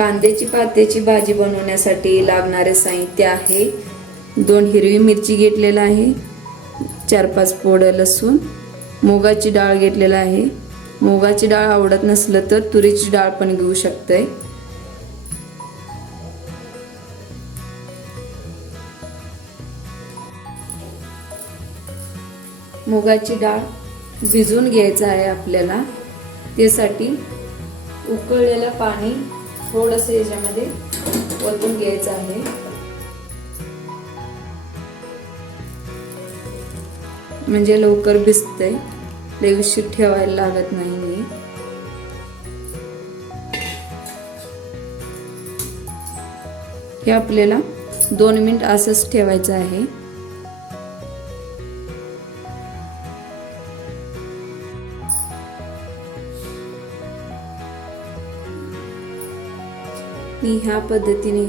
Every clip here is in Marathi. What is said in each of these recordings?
कांद्याची पात्याची भाजी बनवण्यासाठी लागणारे साहित्य आहे 2 हिरवी मिरची घेतलेला आहे, 4-5 पोळं लसूण, मुगाची डाळ घेतलेला आहे। मुगाची डाळ आवडत नसलं तर तुरीची डाळ पण घेऊ शकताय। मुगाची डाळ भिजवून घ्यायचं आहे आपल्याला। त्यासाठी उकळलेलं पाणी थोडंसं याच्यामध्ये ओतून घ्यायचं आहे। म्हणजे लवकर भिजतंय, लय उशीर ठेवायला लागत नाही। हे आपल्याला 2 मिनिट असंच ठेवायचं आहे। मी ह्या पद्धतीने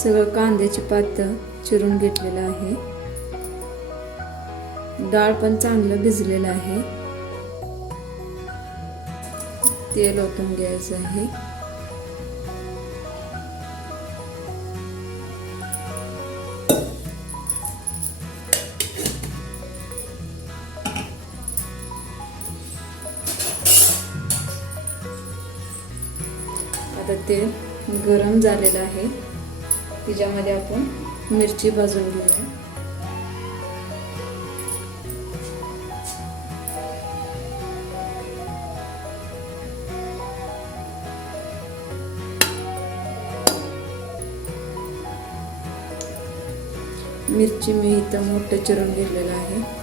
सगळं कांद्याची पात चिरून घेतलेलं आहे। डाळ पण चांगलं भिजलेलं आहे। तेल ओतून घ्यायचं आहे। आता तेल गरम झालेलं आहे, त्याच्यामध्ये आपण मिरची भाजून घेऊया। मिरची मी इथं मोठं चिरून घेतलेलं आहे।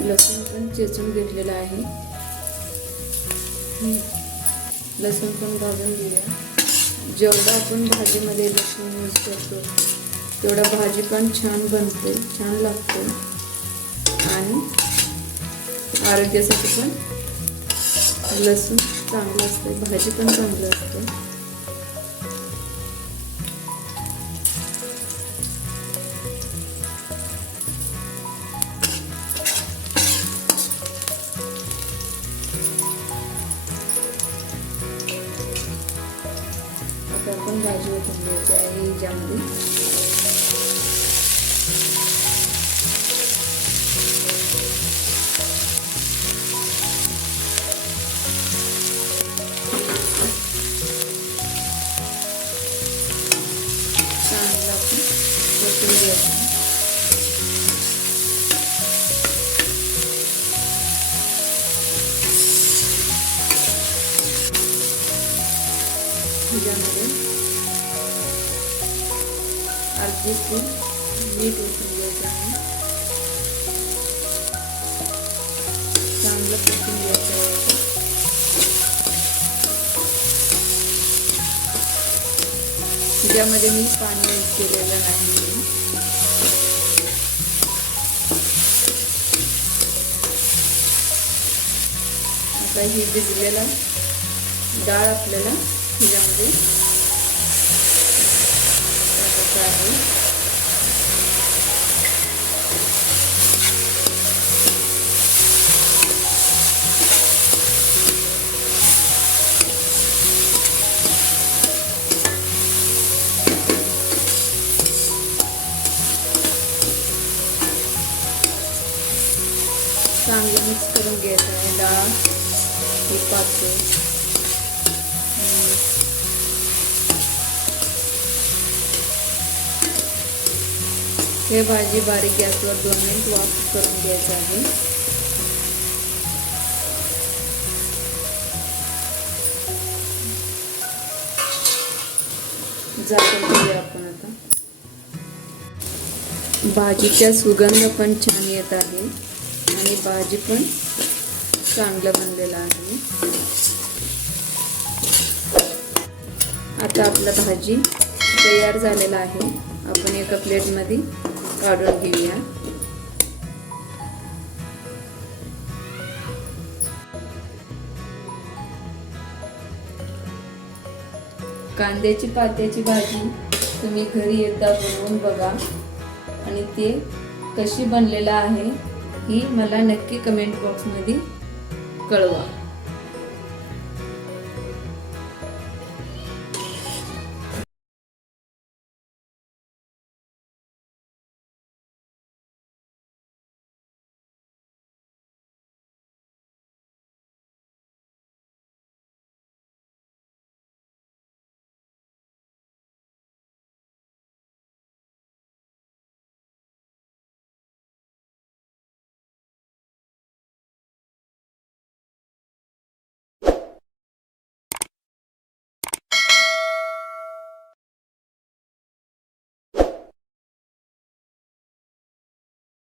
लसूण पण चेचून घेतलेला आहे। लसूण पण भाजून घेऊया। जेवढा आपण भाजीमध्ये लसूण यूज करतो तेवढा भाजी पण छान बनते, छान लागते आणि आरोग्यासाठी पण लसूण चांगलं असते, भाजी पण चांगलं असते। आता आपण भाजी ओतून घ्यायची आहे याच्यामध्ये। चांगलं आपण ओतून घ्यायचं। त्याच्यामध्ये अर्धी स्पून मीठ ओतून घ्यायचं आहे। चांगलं परतून घ्यायचं आहे। त्याच्यामध्ये मी पाणी यूज केलेलं नाही। आता ही भिजलेला डाळ आपल्याला ह्याच्यामध्ये टाकायचं आहे। चांगलं मिक्स करून घ्यायचं आहे डाळ हे पातळ। हे भाजी बारीक गॅसवर 2 मिनिट वाफ करून घ्यायचं आहे। झाकण ठेवूया आपण आता। भाजीचा सुगंध पण छान येत आहे आणि भाजी पण चांगलं बनलेलं आहे। आता आपला भाजी तयार झालेला आहे। आपण एका प्लेटमध्ये काढून घेऊया। कांद्याची पात्याची भाजी तुम्ही घरी एकदा बनवून बघा आणि ते कशी बनलेलं आहे ही मला नक्की कमेंट बॉक्समध्ये कळवा.